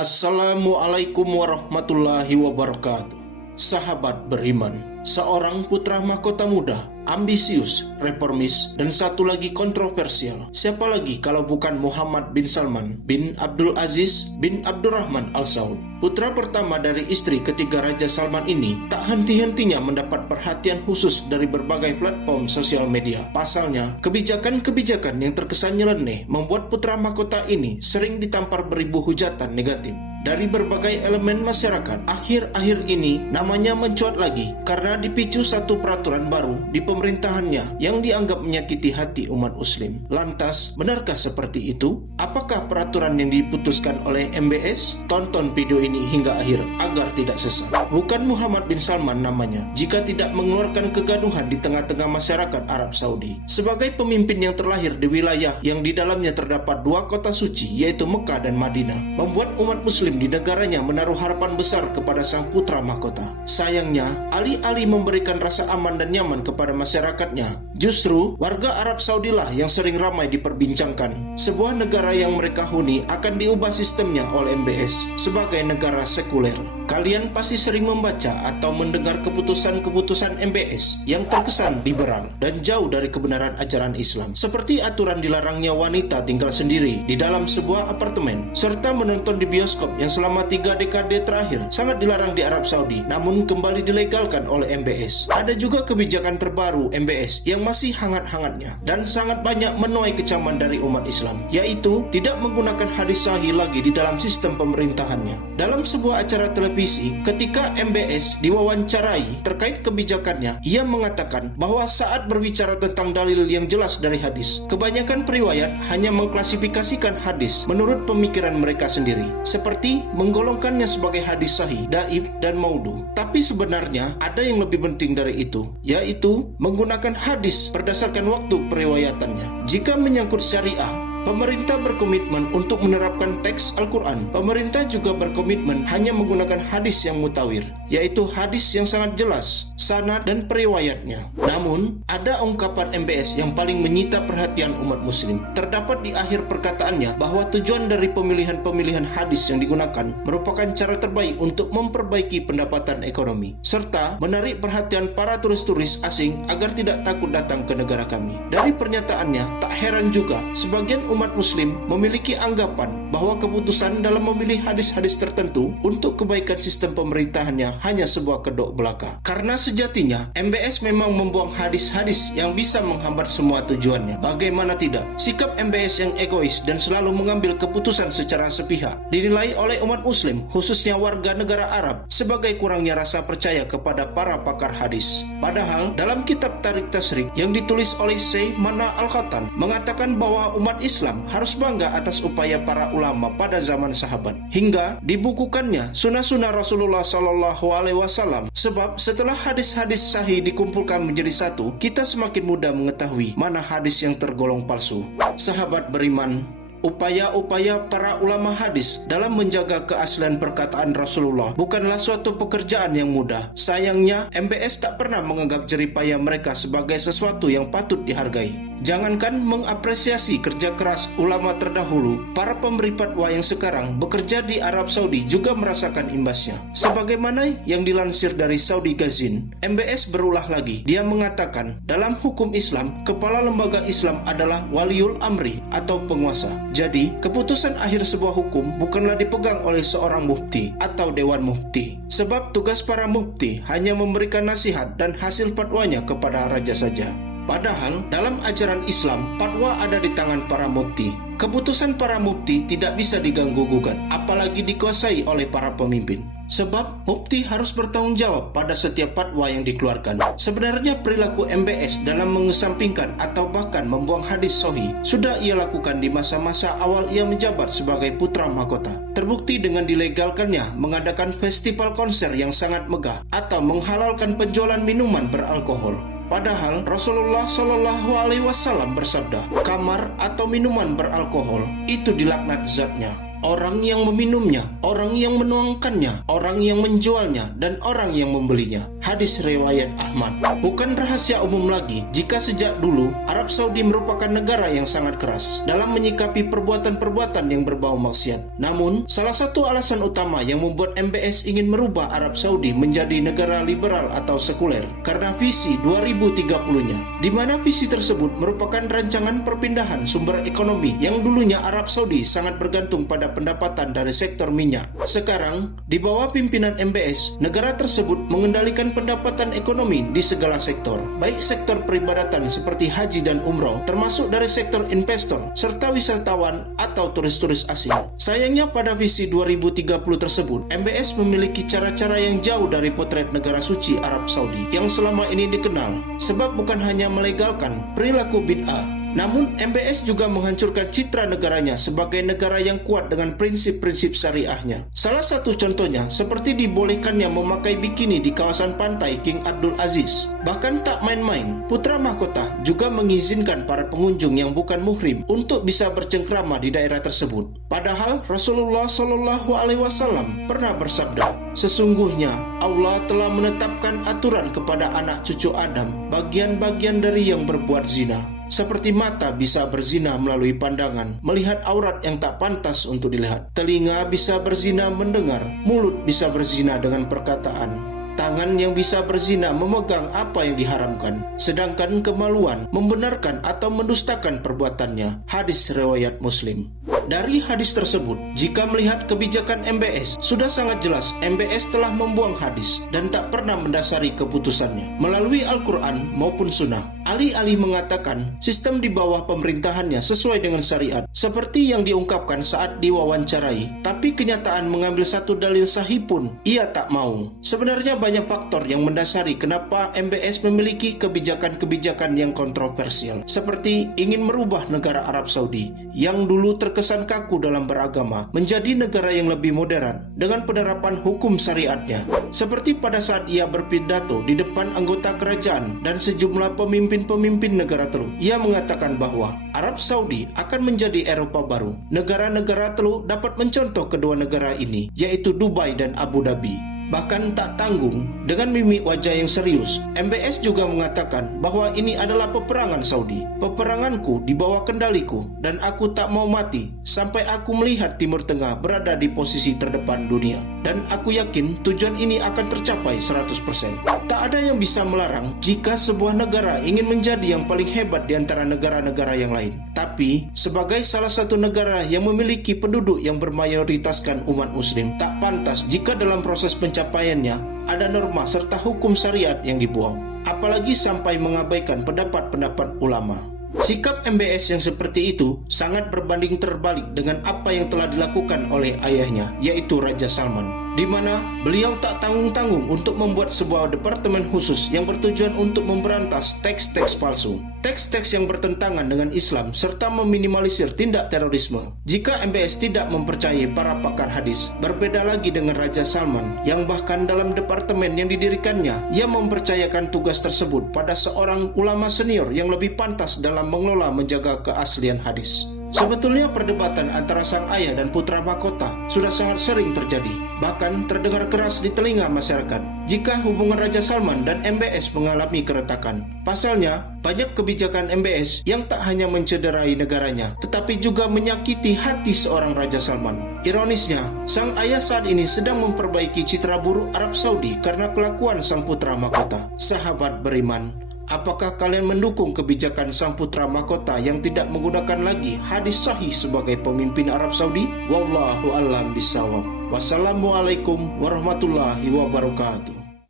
Assalamualaikum warahmatullahi wabarakatuh. Sahabat beriman, seorang putra mahkota muda, ambisius, reformis, dan satu lagi kontroversial. Siapa lagi kalau bukan Muhammad bin Salman bin Abdul Aziz bin Abdurrahman Al Saud. Putra pertama dari istri ketiga Raja Salman ini tak henti-hentinya mendapat perhatian khusus dari berbagai platform sosial media. Pasalnya, kebijakan-kebijakan yang terkesan nyeleneh membuat putra mahkota ini sering ditampar beribu hujatan negatif dari berbagai elemen masyarakat. Akhir-akhir ini namanya mencuat lagi karena dipicu satu peraturan baru di pemerintahannya yang dianggap menyakiti hati umat muslim. Lantas, benarkah seperti itu? Apakah peraturan yang diputuskan oleh MBS? Tonton video ini hingga akhir agar tidak sesat. Bukan Muhammad bin Salman namanya jika tidak mengeluarkan kegaduhan di tengah-tengah masyarakat Arab Saudi. Sebagai pemimpin yang terlahir di wilayah yang di dalamnya terdapat dua kota suci yaitu Mekah dan Madinah, membuat umat muslim di negaranya menaruh harapan besar kepada sang putra mahkota. Sayangnya, alih-alih memberikan rasa aman dan nyaman kepada masyarakatnya, justru warga Arab Saudi lah yang sering ramai diperbincangkan. Sebuah negara yang mereka huni akan diubah sistemnya oleh MBS sebagai negara sekuler. Kalian pasti sering membaca atau mendengar keputusan-keputusan MBS yang terkesan liberal dan jauh dari kebenaran ajaran Islam, seperti aturan dilarangnya wanita tinggal sendiri di dalam sebuah apartemen, serta menonton di bioskop yang selama 3 dekade terakhir sangat dilarang di Arab Saudi, namun kembali dilegalkan oleh MBS. Ada juga kebijakan terbaru MBS yang masih hangat-hangatnya dan sangat banyak menuai kecaman dari umat Islam, yaitu tidak menggunakan hadis sahih lagi di dalam sistem pemerintahannya. Dalam sebuah acara televisi, ketika MBS diwawancarai terkait kebijakannya, ia mengatakan bahwa saat berbicara tentang dalil yang jelas dari hadis, kebanyakan periwayat hanya mengklasifikasikan hadis menurut pemikiran mereka sendiri, seperti menggolongkannya sebagai hadis sahih, dhaif, dan maudhu. Tapi sebenarnya ada yang lebih penting dari itu, yaitu menggunakan hadis berdasarkan waktu periwayatannya. Jika menyangkut syariah, pemerintah berkomitmen untuk menerapkan teks Al-Quran. Pemerintah juga berkomitmen hanya menggunakan hadis yang mutawir, yaitu hadis yang sangat jelas sanad dan periwayatnya. Namun, ada ungkapan MBS yang paling menyita perhatian umat muslim. Terdapat di akhir perkataannya bahwa tujuan dari pemilihan-pemilihan hadis yang digunakan merupakan cara terbaik untuk memperbaiki pendapatan ekonomi, serta menarik perhatian para turis-turis asing agar tidak takut datang ke negara kami. Dari pernyataannya, tak heran juga sebagian umat muslim memiliki anggapan bahwa keputusan dalam memilih hadis-hadis tertentu untuk kebaikan sistem pemerintahannya hanya sebuah kedok belaka. Karena sejatinya MBS memang membuang hadis-hadis yang bisa menghambat semua tujuannya. Bagaimana tidak, sikap MBS yang egois dan selalu mengambil keputusan secara sepihak dinilai oleh umat muslim, khususnya warga negara Arab, sebagai kurangnya rasa percaya kepada para pakar hadis. Padahal dalam kitab Tarik Tasrik yang ditulis oleh Syekh Mana Al-Khatan mengatakan bahwa umat Islam harus bangga atas upaya para ulama pada zaman sahabat, hingga dibukukannya sunnah-sunnah Rasulullah SAW. Sebab setelah hadis-hadis sahih dikumpulkan menjadi satu, kita semakin mudah mengetahui mana hadis yang tergolong palsu. Sahabat beriman, upaya-upaya para ulama hadis dalam menjaga keaslian perkataan Rasulullah bukanlah suatu pekerjaan yang mudah. Sayangnya, MBS tak pernah menganggap jeripaya mereka sebagai sesuatu yang patut dihargai. Jangankan mengapresiasi kerja keras ulama terdahulu, para pemberi fatwa yang sekarang bekerja di Arab Saudi juga merasakan imbasnya. Sebagaimana yang dilansir dari Saudi Gazin, MBS berulah lagi. Dia mengatakan, dalam hukum Islam, kepala lembaga Islam adalah waliul amri atau penguasa. Jadi, keputusan akhir sebuah hukum bukanlah dipegang oleh seorang mufti atau dewan mufti. Sebab tugas para mufti hanya memberikan nasihat dan hasil fatwanya kepada raja saja. Padahal dalam ajaran Islam, fatwa ada di tangan para mufti. Keputusan para mufti tidak bisa diganggu-gugat, apalagi dikuasai oleh para pemimpin. Sebab mufti harus bertanggung jawab pada setiap fatwa yang dikeluarkan. Sebenarnya perilaku MBS dalam mengesampingkan atau bahkan membuang hadis sahih sudah ia lakukan di masa-masa awal ia menjabat sebagai putra mahkota. Terbukti dengan dilegalkannya mengadakan festival konser yang sangat megah atau menghalalkan penjualan minuman beralkohol. Padahal Rasulullah SAW bersabda, kamar atau minuman beralkohol itu dilaknat zatnya. Orang yang meminumnya, orang yang menuangkannya, orang yang menjualnya, dan orang yang membelinya. Hadis riwayat Ahmad. Bukan rahasia umum lagi jika sejak dulu Arab Saudi merupakan negara yang sangat keras dalam menyikapi perbuatan-perbuatan yang berbau maksiat. Namun, salah satu alasan utama yang membuat MBS ingin merubah Arab Saudi menjadi negara liberal atau sekuler karena visi 2030-nya, di mana visi tersebut merupakan rancangan perpindahan sumber ekonomi yang dulunya Arab Saudi sangat bergantung pada pendapatan dari sektor minyak. Sekarang, di bawah pimpinan MBS, negara tersebut mengendalikan pendapatan ekonomi di segala sektor, baik sektor peribadatan seperti haji dan umroh, termasuk dari sektor investor, serta wisatawan atau turis-turis asing. Sayangnya pada visi 2030 tersebut, MBS memiliki cara-cara yang jauh dari potret negara suci Arab Saudi yang selama ini dikenal, sebab bukan hanya melegalkan perilaku bid'ah, namun MBS juga menghancurkan citra negaranya sebagai negara yang kuat dengan prinsip-prinsip syariahnya. Salah satu contohnya seperti dibolehkannya memakai bikini di kawasan pantai King Abdul Aziz. Bahkan tak main-main, putra mahkota juga mengizinkan para pengunjung yang bukan muhrim untuk bisa bercengkrama di daerah tersebut. Padahal Rasulullah SAW pernah bersabda, "Sesungguhnya Allah telah menetapkan aturan kepada anak cucu Adam, bagian-bagian dari yang berbuat zina. Seperti mata bisa berzina melalui pandangan, melihat aurat yang tak pantas untuk dilihat. Telinga bisa berzina mendengar, mulut bisa berzina dengan perkataan. Tangan yang bisa berzina memegang apa yang diharamkan, sedangkan kemaluan membenarkan atau mendustakan perbuatannya." Hadis riwayat Muslim. Dari hadis tersebut, jika melihat kebijakan MBS, sudah sangat jelas MBS telah membuang hadis dan tak pernah mendasari keputusannya melalui Al-Quran maupun Sunnah. Alih-alih mengatakan sistem di bawah pemerintahannya sesuai dengan syariat, seperti yang diungkapkan saat diwawancarai, tapi kenyataan mengambil satu dalil sahih pun ia tak mau. Sebenarnya banyak faktor yang mendasari kenapa MBS memiliki kebijakan-kebijakan yang kontroversial, seperti ingin merubah negara Arab Saudi yang dulu terkesan kaku dalam beragama menjadi negara yang lebih modern dengan penerapan hukum syariatnya. Seperti pada saat ia berpidato di depan anggota kerajaan dan sejumlah pemimpin negara Teluk, ia mengatakan bahwa Arab Saudi akan menjadi Eropa baru. Negara-negara Teluk dapat mencontoh kedua negara ini, yaitu Dubai dan Abu Dhabi. Bahkan tak tanggung, dengan mimik wajah yang serius, MBS juga mengatakan bahwa ini adalah peperangan Saudi. "Peperanganku di bawah kendaliku dan aku tak mau mati sampai aku melihat Timur Tengah berada di posisi terdepan dunia. Dan aku yakin tujuan ini akan tercapai 100%. Tak ada yang bisa melarang jika sebuah negara ingin menjadi yang paling hebat di antara negara-negara yang lain. Tapi, sebagai salah satu negara yang memiliki penduduk yang bermayoritaskan umat muslim, tak pantas jika dalam proses pencapaiannya ada norma serta hukum syariat yang dibuang, apalagi sampai mengabaikan pendapat-pendapat ulama." Sikap MBS yang seperti itu sangat berbanding terbalik dengan apa yang telah dilakukan oleh ayahnya, yaitu Raja Salman, di mana beliau tak tanggung-tanggung untuk membuat sebuah departemen khusus yang bertujuan untuk memberantas teks-teks palsu, teks-teks yang bertentangan dengan Islam, serta meminimalisir tindak terorisme. Jika MBS tidak mempercayai para pakar hadis, berbeda lagi dengan Raja Salman, yang bahkan dalam departemen yang didirikannya, ia mempercayakan tugas tersebut pada seorang ulama senior yang lebih pantas dalam mengelola menjaga keaslian hadis. Sebetulnya perdebatan antara sang ayah dan putra mahkota sudah sangat sering terjadi, bahkan terdengar keras di telinga masyarakat jika hubungan Raja Salman dan MBS mengalami keretakan. Pasalnya, banyak kebijakan MBS yang tak hanya mencederai negaranya, tetapi juga menyakiti hati seorang Raja Salman. Ironisnya, sang ayah saat ini sedang memperbaiki citra buruk Arab Saudi karena kelakuan sang putra mahkota. Sahabat beriman, apakah kalian mendukung kebijakan sang putra mahkota yang tidak menggunakan lagi hadis sahih sebagai pemimpin Arab Saudi? Wallahu a'lam bishawab. Wassalamualaikum warahmatullahi wabarakatuh.